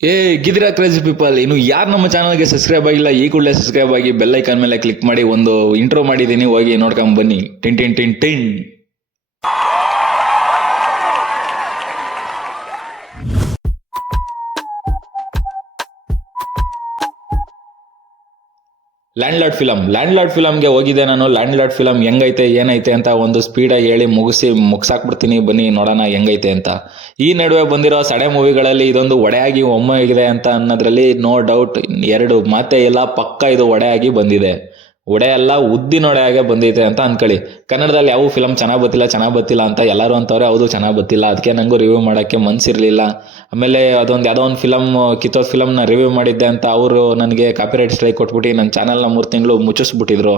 ಏ ಗಿದಿರಾ crazy people, ಇನ್ನು ಯಾರು ನಮ್ಮ ಚಾನಲ್ಗೆ ಸಬ್ಸ್ಕ್ರೈಬ್ ಆಗಿಲ್ಲ ಈ ಕೂಡಲೇ ಸಬ್ಸ್ಕ್ರೈಬ್ ಆಗಿ ಬೆಲ್ ಐಕಾನ್ ಮೇಲೆ ಕ್ಲಿಕ್ ಮಾಡಿ. ಒಂದು ಇಂಟ್ರೋ ಮಾಡಿದ್ದೀನಿ, ಹೋಗಿ ನೋಡ್ಕೊಂಡ್ ಬನ್ನಿ. Tin tin tin tin. Land lord ಫಿಲಮ್ಗೆ ಹೋಗಿದ್ದೆ ನಾನು. ಲ್ಯಾಂಡ್ ಲಾರ್ಡ್ ಫಿಲಮ್ ಹೆಂಗೈತೆ ಏನೈತೆ ಅಂತ ಒಂದು ಸ್ಪೀಡಾಗಿ ಹೇಳಿ ಮುಗಿಸಾಕ್ಬಿಡ್ತೀನಿ, ಬನ್ನಿ ನೋಡೋಣ ಹೆಂಗೈತೆ ಅಂತ. ಈ ನಡುವೆ ಬಂದಿರೋ ಸಡೆ ಮೂವಿಗಳಲ್ಲಿ ಇದೊಂದು ಒಡೆಯಾಗಿ ಒಮ್ಮೆಗಿದೆ ಅಂತ ಅನ್ನೋದ್ರಲ್ಲಿ ನೋ ಡೌಟ್, ಎರಡು ಮಾತೇ ಇಲ್ಲ, ಪಕ್ಕ ಇದು ಒಡೆಯಾಗಿ ಬಂದಿದೆ. ಒಡೆ ಎಲ್ಲ ಉದ್ದಿನ ಒಡೆಯಾಗೆ ಬಂದೈತೆ ಅಂತ ಅನ್ಕೊಳ್ಳಿ. ಕನ್ನಡದಲ್ಲಿ ಯಾವ ಫಿಲಮ್ ಚೆನ್ನಾಗಿ ಬತ್ತಿಲ್ಲ ಅಂತ ಎಲ್ಲರೂ ಅಂತವ್ರೆ. ಹೌದು, ಚೆನ್ನಾಗಿ ಬತ್ತಿಲ್ಲ, ಅದಕ್ಕೆ ನನಗೂ ರಿವ್ಯೂ ಮಾಡೋಕ್ಕೆ ಮನ್ಸಿರಲಿಲ್ಲ. ಆಮೇಲೆ ಅದೊಂದು ಯಾವುದೋ ಒಂದು ಫಿಲಮ್ ಕಿತ್ತೋದ್ ಫಿಲಮ್ನ ರಿವ್ಯೂ ಮಾಡಿದ್ದೆ ಅಂತ ಅವರು ನನಗೆ ಕಾಪಿರೈಟ್ ಸ್ಟ್ರೈಕ್ ಕೊಟ್ಬಿಟ್ಟು ನನ್ನ ಚಾನಲ್ನ 3 ತಿಂಗಳು ಮುಚ್ಚಿಸ್ಬಿಟ್ಟಿದ್ರು.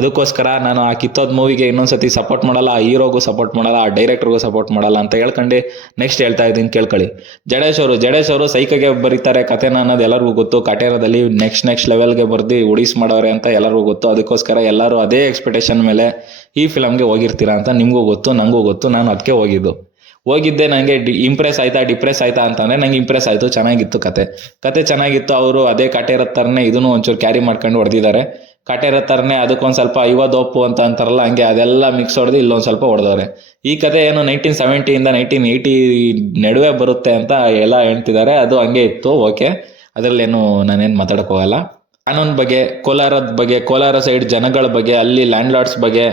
ಅದಕ್ಕೋಸ್ಕರ ನಾನು ಆ ಕಿತ್ತೋದ್ ಮೂವಿಗೆ ಇನ್ನೊಂದ್ಸತಿ ಸಪೋರ್ಟ್ ಮಾಡಲ್ಲ, ಆ ಹೀರೋಗೂ ಸಪೋರ್ಟ್ ಮಾಡಲ್ಲ, ಆ ಡೈರೆಕ್ಟರ್ಗೂ ಸಪೋರ್ಟ್ ಮಾಡಲ್ಲ ಅಂತ ಹೇಳ್ಕೊಂಡು ನೆಕ್ಸ್ಟ್ ಹೇಳ್ತಾ ಇದ್ದೀನಿ, ಕೇಳ್ಕೊಳ್ಳಿ. ಜಡೇಶ್ ಅವರು ಸೈಕಗೆ ಬರೀತಾರೆ ಕಥೆನ ಅನ್ನೋದು ಎಲ್ಲರಿಗೂ ಗೊತ್ತು. ಕಟೇರದಲ್ಲಿ ನೆಕ್ಸ್ಟ್ ಲೆವೆಲ್ಗೆ ಬರ್ದು ಉಡಿಸ್ ಮಾಡೋರೆ ಅಂತ ಎಲ್ಲರಿಗೂ ಗೊತ್ತು. ಅದಕ್ಕೋಸ್ಕರ ಎಲ್ಲರೂ ಅದೇ ಎಕ್ಸ್ಪೆಕ್ಟೇಷನ್ ಮೇಲೆ ಈ ಫಿಲಮ್ಗೆ ಹೋಗಿರ್ತೀರಾ ಅಂತ ನಿಮಗೂ ಗೊತ್ತು, ನನಗೂ ಗೊತ್ತು. ನಾನು ಅದಕ್ಕೆ ಹೋಗಿದ್ದೆ. ನನಗೆ ಇಂಪ್ರೆಸ್ ಆಯ್ತಾ ಡಿಪ್ರೆಸ್ ಆಯ್ತಾ ಅಂತಂದರೆ ನಂಗೆ ಇಂಪ್ರೆಸ್ ಆಯಿತು. ಚೆನ್ನಾಗಿತ್ತು ಕತೆ ಚೆನ್ನಾಗಿತ್ತು. ಅವರು ಅದೇ ಕಾಟೇರ ಥರನೇ ಇದನ್ನು ಒಂಚೂರು ಕ್ಯಾರಿ ಮಾಡ್ಕೊಂಡು ಹೊಡೆದಿದ್ದಾರೆ. ಕಾಟೇರ ಥರನೇ ಅದಕ್ಕೊಂದು ಸ್ವಲ್ಪ ಐವದೋಪು ಅಂತ ಅಂತಾರಲ್ಲ, ಹಂಗೆ ಅದೆಲ್ಲ ಮಿಕ್ಸ್ ಹೊಡೆದು ಇಲ್ಲೊಂದು ಸ್ವಲ್ಪ ಹೊಡೆದವ್ರೆ. ಈ ಕತೆ ಏನು 1970 1980 ನಡುವೆ ಬರುತ್ತೆ ಅಂತ ಎಲ್ಲ ಹೇಳ್ತಿದ್ದಾರೆ. ಅದು ಹಂಗೆ ಇತ್ತು, ಓಕೆ, ಅದರಲ್ಲೇನು ನಾನೇನು ಮಾತಾಡೋಕೆ ಹೋಗಲ್ಲ. ಕಾನೂನು ಬಗ್ಗೆ, ಕೋಲಾರ ಸೈಡ್ ಜನಗಳ ಬಗ್ಗೆ, ಅಲ್ಲಿ ಲ್ಯಾಂಡ್ ಲಾರ್ಡ್ಸ್ ಬಗ್ಗೆ,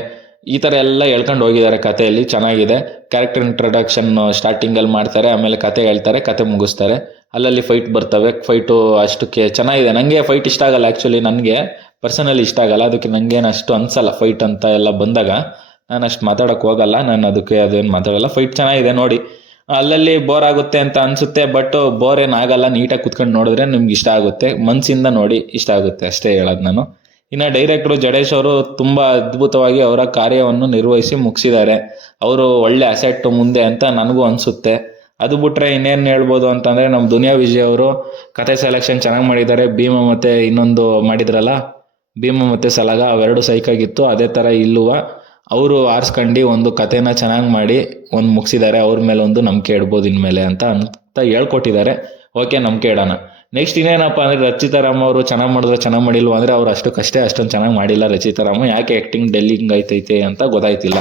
ಈ ಥರ ಎಲ್ಲ ಹೇಳ್ಕೊಂಡು ಹೋಗಿದ್ದಾರೆ. ಕಥೆಯಲ್ಲಿ ಚೆನ್ನಾಗಿದೆ. ಕ್ಯಾರೆಕ್ಟರ್ ಇಂಟ್ರಡಕ್ಷನ್ ಸ್ಟಾರ್ಟಿಂಗಲ್ಲಿ ಮಾಡ್ತಾರೆ, ಆಮೇಲೆ ಕತೆ ಹೇಳ್ತಾರೆ, ಕತೆ ಮುಗಿಸ್ತಾರೆ. ಅಲ್ಲಲ್ಲಿ ಫೈಟ್ ಬರ್ತವೆ. ಫೈಟು ಅಷ್ಟಕ್ಕೆ ಚೆನ್ನಾಗಿದೆ. ನನಗೆ ಫೈಟ್ ಇಷ್ಟ ಆಗಲ್ಲ, ಆ್ಯಕ್ಚುಲಿ ನನಗೆ ಪರ್ಸನಲಿ ಇಷ್ಟ ಆಗಲ್ಲ. ಅದಕ್ಕೆ ನನಗೇನು ಅಷ್ಟು ಅನ್ಸಲ್ಲ ಫೈಟ್ ಅಂತ ಎಲ್ಲ ಬಂದಾಗ. ನಾನು ಅಷ್ಟು ಮಾತಾಡೋಕೆ ಹೋಗಲ್ಲ, ನಾನು ಅದಕ್ಕೆ ಅದೇನು ಮಾತಾಡಲ್ಲ. ಫೈಟ್ ಚೆನ್ನಾಗಿದೆ, ನೋಡಿ. ಅಲ್ಲಲ್ಲಿ ಬೋರ್ ಆಗುತ್ತೆ ಅಂತ ಅನಿಸುತ್ತೆ, ಬಟ್ ಬೋರ್ ಏನಾಗಲ್ಲ. ನೀಟಾಗಿ ಕುತ್ಕೊಂಡು ನೋಡಿದ್ರೆ ನಿಮ್ಗೆ ಇಷ್ಟ ಆಗುತ್ತೆ, ಮನಸ್ಸಿಂದ ನೋಡಿ ಇಷ್ಟ ಆಗುತ್ತೆ, ಅಷ್ಟೇ ಹೇಳೋದು ನಾನು. ಇನ್ನು ಡೈರೆಕ್ಟ್ರು ಜಡೇಶ್ ಅವರು ತುಂಬ ಅದ್ಭುತವಾಗಿ ಅವರ ಕಾರ್ಯವನ್ನು ನಿರ್ವಹಿಸಿ ಮುಗಿಸಿದ್ದಾರೆ. ಅವರು ಒಳ್ಳೆ ಅಸೆಟ್ ಮುಂದೆ ಅಂತ ನನಗೂ ಅನಿಸುತ್ತೆ. ಅದು ಬಿಟ್ಟರೆ ಇನ್ನೇನು ಹೇಳ್ಬೋದು ಅಂತಂದರೆ, ನಮ್ಮ ದುನಿಯಾ ವಿಜಯ್ ಅವರು ಕತೆ ಸೆಲೆಕ್ಷನ್ ಚೆನ್ನಾಗಿ ಮಾಡಿದ್ದಾರೆ. ಭೀಮ ಮತ್ತು ಇನ್ನೊಂದು ಮಾಡಿದ್ರಲ್ಲ, ಭೀಮ ಮತ್ತು ಸಲಗ, ಅವೆರಡು ಸೈಕಾಗಿತ್ತು. ಅದೇ ಥರ ಇಲ್ಲುವ ಅವರು ಆರಿಸ್ಕೊಂಡು ಒಂದು ಕಥೆನ ಚೆನ್ನಾಗಿ ಮಾಡಿ ಒಂದು ಮುಗಿಸಿದ್ದಾರೆ. ಅವ್ರ ಮೇಲೆ ಒಂದು ನಂಬಿಕೆ ಇಡ್ಬೋದು ಇನ್ಮೇಲೆ ಅಂತ ಹೇಳ್ಕೊಟ್ಟಿದ್ದಾರೆ. ಓಕೆ, ನಂಬಿಕೆ ಇಡೋಣ. ನೆಕ್ಸ್ಟ್ ಇನ್ನೇನಪ್ಪ ಅಂದರೆ, ರಚಿತಾರಾಮ್ ಅವರು ಚೆನ್ನಾಗಿ ಮಾಡಿಲ್ವ ಅಂದರೆ, ಅವ್ರು ಅಷ್ಟೊಂದು ಚೆನ್ನಾಗಿ ಮಾಡಿಲ್ಲ. ರಚಿತಾರಾಮ್ ಯಾಕೆ ಆ್ಯಕ್ಟಿಂಗ್ ಡೆಲ್ಲಿಂಗ್ ಐತೈತೆ ಅಂತ ಗೊತ್ತಾಯ್ತಿಲ್ಲ.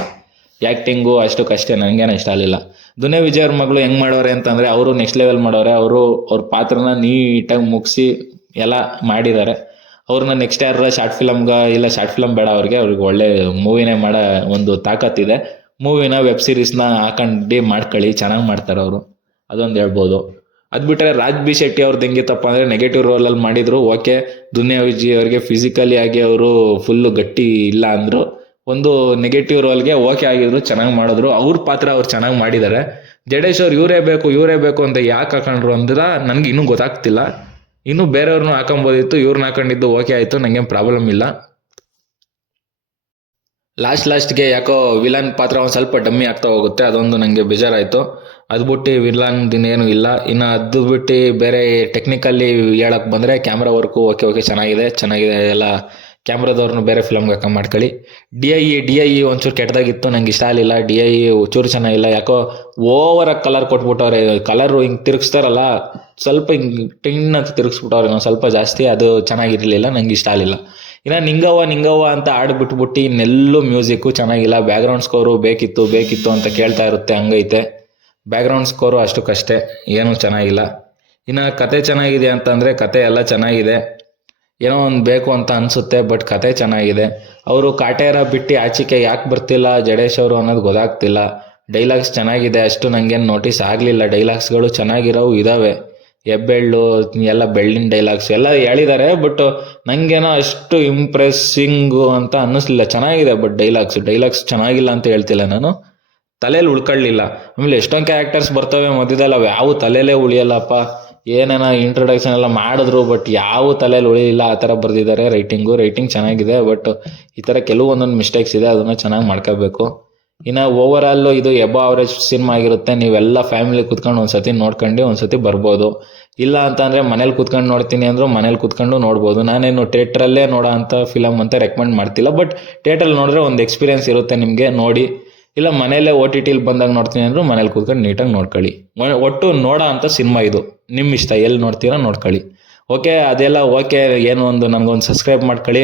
ಆ್ಯಕ್ಟಿಂಗು ಅಷ್ಟಕ್ಕಷ್ಟೇ, ನನಗೇನು ಇಷ್ಟ ಆಗಲಿಲ್ಲ. ದುನಿಯಾ ವಿಜಯ್ ಅವ್ರ ಮಗಳು ಹೆಂಗೆ ಮಾಡೋರೆ ಅಂತಂದರೆ, ಅವರು ನೆಕ್ಸ್ಟ್ ಲೆವೆಲ್ ಮಾಡೋರೆ. ಅವ್ರ ಪಾತ್ರನ ನೀಟಾಗಿ ಮುಗಿಸಿ ಎಲ್ಲ ಮಾಡಿದ್ದಾರೆ. ಅವ್ರನ್ನ ನೆಕ್ಸ್ಟ್ ಯಾರ ಶಾರ್ಟ್ ಫಿಲಮ್ ಬೇಡ, ಅವ್ರಿಗೆ ಒಳ್ಳೆ ಮೂವಿನೇ ಮಾಡೋ ಒಂದು ತಾಕತ್ತಿದೆ. ಮೂವಿನ ವೆಬ್ ಸೀರೀಸ್ನ ಹಾಕೊಂಡು ಮಾಡ್ಕೊಳ್ಳಿ, ಚೆನ್ನಾಗಿ ಮಾಡ್ತಾರೆ ಅವರು, ಅದೊಂದು ಹೇಳ್ಬೋದು. ಅದು ಬಿಟ್ಟರೆ ರಾಜ್ ಬಿ ಶೆಟ್ಟಿ ಅವ್ರದ್ದು ಹೆಂಗಿತ್ತಪ್ಪ ಅಂದರೆ, ನೆಗೆಟಿವ್ ರೋಲಲ್ಲಿ ಮಾಡಿದರು. ಓಕೆ, ದುನಿಯಾ ವಿಜಯ್ ಅವ್ರಿಗೆ ಫಿಸಿಕಲಿ ಆಗಿ ಅವರು ಫುಲ್ಲು ಗಟ್ಟಿ ಇಲ್ಲ ಅಂದರು. ಒಂದು ನೆಗೆಟಿವ್ ರೋಲ್ಗೆ ಓಕೆ ಆಗಿದ್ರು, ಚೆನ್ನಾಗಿ ಮಾಡಿದ್ರು. ಅವ್ರ ಪಾತ್ರ ಅವ್ರು ಚೆನ್ನಾಗಿ ಮಾಡಿದ್ದಾರೆ. ಜಡೇಶ್ ಅವ್ರು ಇವರೇ ಬೇಕು ಅಂತ ಯಾಕೆ ಹಾಕೊಂಡ್ರು ಅಂದ್ರೆ ನನಗೆ ಇನ್ನೂ ಗೊತ್ತಾಗ್ತಿಲ್ಲ. ಇನ್ನೂ ಬೇರೆಯವ್ರನ್ನೂ ಹಾಕೊಬೋದಿತ್ತು, ಇವ್ರನ್ನ ಹಾಕೊಂಡಿದ್ದು ಓಕೆ ಆಯಿತು, ನನಗೇನು ಪ್ರಾಬ್ಲಮ್ ಇಲ್ಲ. ಲಾಸ್ಟ್ಗೆ ಯಾಕೋ ವಿಲನ್ ಪಾತ್ರ ಒಂದು ಸ್ವಲ್ಪ ಡಮ್ಮಿ ಆಗ್ತಾ ಹೋಗುತ್ತೆ, ಅದೊಂದು ನನಗೆ ಬೇಜಾರಾಯಿತು. ಅದು ಬಿಟ್ಟು ವಿಲನ್ ದಿನೇನು ಇಲ್ಲ. ಇನ್ನು ಅದು ಬಿಟ್ಟು ಬೇರೆ ಟೆಕ್ನಿಕಲ್ಲಿ ಹೇಳಕ್ಕೆ ಬಂದರೆ, ಕ್ಯಾಮ್ರಾ ವರ್ಕು ಓಕೆ ಚೆನ್ನಾಗಿದೆ ಎಲ್ಲ. ಕ್ಯಾಮ್ರಾದವ್ರನ್ನ ಬೇರೆ ಫಿಲಮ್ಗೆ ಮಾಡ್ಕೊಳ್ಳಿ. ಡಿ ಐ ಒಂಚೂರು ಕೆಟ್ಟದಾಗಿತ್ತು, ನಂಗೆ ಇಷ್ಟ ಆಗಲಿಲ್ಲ. DI ಚೂರು ಚೆನ್ನಾಗಿಲ್ಲ. ಯಾಕೋ ಓವರಾಗಿ ಕಲರ್ ಕೊಟ್ಬಿಟ್ಟವ್ರೆ. ಕಲರು ಹಿಂಗೆ ತಿರುಗಿಸ್ತಾರಲ್ಲ, ಸ್ವಲ್ಪ ಹಿಂಗೆ ಟಿನ್ ಅಂತ ತಿರುಗಿಸ್ಬಿಟ್ಟವ್ರೆ ನಾವು ಸ್ವಲ್ಪ ಜಾಸ್ತಿ. ಅದು ಚೆನ್ನಾಗಿರಲಿಲ್ಲ, ನಂಗೆ ಇಷ್ಟ ಆಗಲಿಲ್ಲ. ಇನ್ನು ನಿಂಗವ್ವ ಅಂತ ಆಡ್ಬಿಟ್ಬಿಟ್ಟು ಇನ್ನೆಲ್ಲೂ ಮ್ಯೂಸಿಕ್ಕು ಚೆನ್ನಾಗಿಲ್ಲ. ಬ್ಯಾಕ್ಗ್ರೌಂಡ್ ಸ್ಕೋರು ಬೇಕಿತ್ತು ಅಂತ ಕೇಳ್ತಾ ಇರುತ್ತೆ, ಹಂಗೈತೆ. ಬ್ಯಾಕ್ಗ್ರೌಂಡ್ ಸ್ಕೋರು ಅಷ್ಟಕ್ಕಷ್ಟೇ, ಏನೂ ಚೆನ್ನಾಗಿಲ್ಲ. ಇನ್ನು ಕತೆ ಚೆನ್ನಾಗಿದೆ ಅಂತಂದರೆ, ಕತೆ ಎಲ್ಲ ಚೆನ್ನಾಗಿದೆ. ಏನೋ ಒಂದು ಬೇಕು ಅಂತ ಅನಿಸುತ್ತೆ, ಬಟ್ ಕತೆ ಚೆನ್ನಾಗಿದೆ. ಅವರು ಕಾಟೇರ ಬಿಟ್ಟು ಆಚೆಗೆ ಯಾಕೆ ಬರ್ತಿಲ್ಲ ಜಡೇಶ್ ಅವರು ಅನ್ನೋದು ಗೊತ್ತಾಗ್ತಿಲ್ಲ. ಡೈಲಾಗ್ಸ್ ಚೆನ್ನಾಗಿದೆ, ಅಷ್ಟು ನನಗೇನು ನೋಟಿಸ್ ಆಗಲಿಲ್ಲ. ಡೈಲಾಗ್ಸ್ಗಳು ಚೆನ್ನಾಗಿರೋವು ಇದ್ದಾವೆ. ಹೆಬ್ಬೆಳ್ಳು ಎಲ್ಲ ಬೆಳ್ಳಿನ ಡೈಲಾಗ್ಸ್ ಎಲ್ಲ ಹೇಳಿದ್ದಾರೆ, ಬಟ್ ನನಗೇನೋ ಅಷ್ಟು ಇಂಪ್ರೆಸ್ಸಿಂಗು ಅಂತ ಅನ್ನಿಸ್ಲಿಲ್ಲ. ಚೆನ್ನಾಗಿದೆ, ಬಟ್ ಡೈಲಾಗ್ಸ್ ಚೆನ್ನಾಗಿಲ್ಲ ಅಂತ ಹೇಳ್ತಿಲ್ಲ ನಾನು, ತಲೆಯಲ್ಲಿ ಉಳ್ಕೊಳ್ಳಿಲ್ಲ. ಆಮೇಲೆ ಎಷ್ಟೊಂದು ಕ್ಯಾರೆಕ್ಟರ್ಸ್ ಬರ್ತವೆ ಮಧ್ಯದಲ್ಲಿ, ಅವು ಯಾವ ತಲೆಯಲ್ಲೇ ಉಳಿಯಲ್ಲಪ್ಪ. ಏನೇನ ಇಂಟ್ರೊಡಕ್ಷನ್ ಎಲ್ಲ ಮಾಡಿದ್ರು, ಬಟ್ ಯಾವ ತಲೆಯಲ್ಲಿ ಉಳಿಯಿಲ್ಲ, ಆ ಥರ ಬರೆದಿದ್ದಾರೆ. ರೈಟಿಂಗ್ ಚೆನ್ನಾಗಿದೆ, ಬಟ್ ಈ ಥರ ಕೆಲವೊಂದೊಂದು ಮಿಸ್ಟೇಕ್ಸ್ ಇದೆ, ಅದನ್ನು ಚೆನ್ನಾಗಿ ಮಾಡ್ಕೋಬೇಕು. ಇನ್ನು ಓವರಾಲು ಇದು ಎಬೋ ಅವರೇಜ್ ಸಿನಿಮಾ ಆಗಿರುತ್ತೆ. ನೀವೆಲ್ಲ ಫ್ಯಾಮಿಲಿ ಕುತ್ಕೊಂಡು ಒಂದ್ಸತಿ ನೋಡ್ಕೊಂಡು ಒಂದ್ಸತಿ ಬರ್ಬೋದು. ಇಲ್ಲ ಅಂತ ಅಂದರೆ ಮನೇಲಿ ಕುತ್ಕೊಂಡು ನೋಡ್ತೀನಿ ಅಂದರೂ ಮನೇಲಿ ಕುತ್ಕೊಂಡು ನೋಡ್ಬೋದು. ನಾನೇನು ಥಿಯೇಟ್ರಲ್ಲೇ ನೋಡೋ ಅಂಥ ಫಿಲಮ್ ಅಂತ ರೆಕಮೆಂಡ್ ಮಾಡ್ತಿಲ್ಲ, ಬಟ್ ಥಿಯೇಟ್ರಲ್ಲಿ ನೋಡಿದ್ರೆ ಒಂದು ಎಕ್ಸ್ಪೀರಿಯನ್ಸ್ ಇರುತ್ತೆ ನಿಮಗೆ, ನೋಡಿ. ಇಲ್ಲ ಮನೇಲೇ OTTಲಿ ಬಂದಾಗ ನೋಡ್ತೀನಿ ಅಂದರೂ ಮನೇಲಿ ಕೂತ್ಕೊಂಡು ನೀಟಾಗಿ ನೋಡ್ಕೊಳ್ಳಿ. ಒಟ್ಟು ನೋಡೋ ಅಂಥ ಸಿನಿಮಾ ಇದು. ನಿಮ್ಮ ಇಷ್ಟ, ಎಲ್ಲಿ ನೋಡ್ತೀರಾ ನೋಡ್ಕೊಳ್ಳಿ. ಓಕೆ, ಅದೆಲ್ಲ ಓಕೆ. ಏನು ಒಂದು ನನಗೊಂದು ಸಬ್ಸ್ಕ್ರೈಬ್ ಮಾಡ್ಕೊಳ್ಳಿ.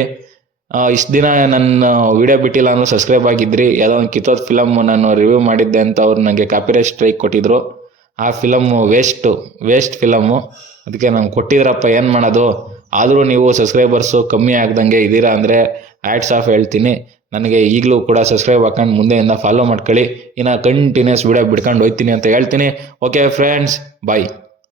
ಇಷ್ಟು ದಿನ ನನ್ನ ವಿಡಿಯೋ ಬಿಟ್ಟಿಲ್ಲ ಅನ್ನೋ ಸಬ್ಸ್ಕ್ರೈಬ್ ಆಗಿದ್ರಿ. ಯಾವುದೋ ಒಂದು ಕಿತ್ತೋದ್ ಫಿಲಮ್ ನಾನು ರಿವ್ಯೂ ಮಾಡಿದ್ದೆ ಅಂತ ಅವ್ರು ನನಗೆ ಕಾಪಿರೈಟ್ ಸ್ಟ್ರೈಕ್ ಕೊಟ್ಟಿದ್ರು. ಆ ಫಿಲಮ್ಮು ವೇಸ್ಟ್ ಫಿಲಮ್ಮು. ಅದಕ್ಕೆ ನಂಗೆ ಕೊಟ್ಟಿದ್ರಪ್ಪ, ಏನು ಮಾಡೋದು. ಆದರೂ ನೀವು ಸಬ್ಸ್ಕ್ರೈಬರ್ಸು ಕಮ್ಮಿ ಆಗ್ದಂಗೆ ಇದ್ದೀರಾ ಅಂದರೆ ಆ್ಯಡ್ಸ್ ಆಫ್ ಹೇಳ್ತೀನಿ. ನನಗೆ ಈಗಲೂ ಕೂಡ ಸಬ್ಸ್ಕ್ರೈಬ್ ಹಾಕೊಂಡು ಮುಂದೆಯಿಂದ ಫಾಲೋ ಮಾಡ್ಕೊಳ್ಳಿ. ಇನ್ನು ಕಂಟಿನ್ಯೂಸ್ ವಿಡಿಯೋ ಬಿಡ್ಕೊಂಡು ಹೋಗ್ತೀನಿ ಅಂತ ಹೇಳ್ತೀನಿ. ಓಕೆ ಫ್ರೆಂಡ್ಸ್, ಬಾಯ್.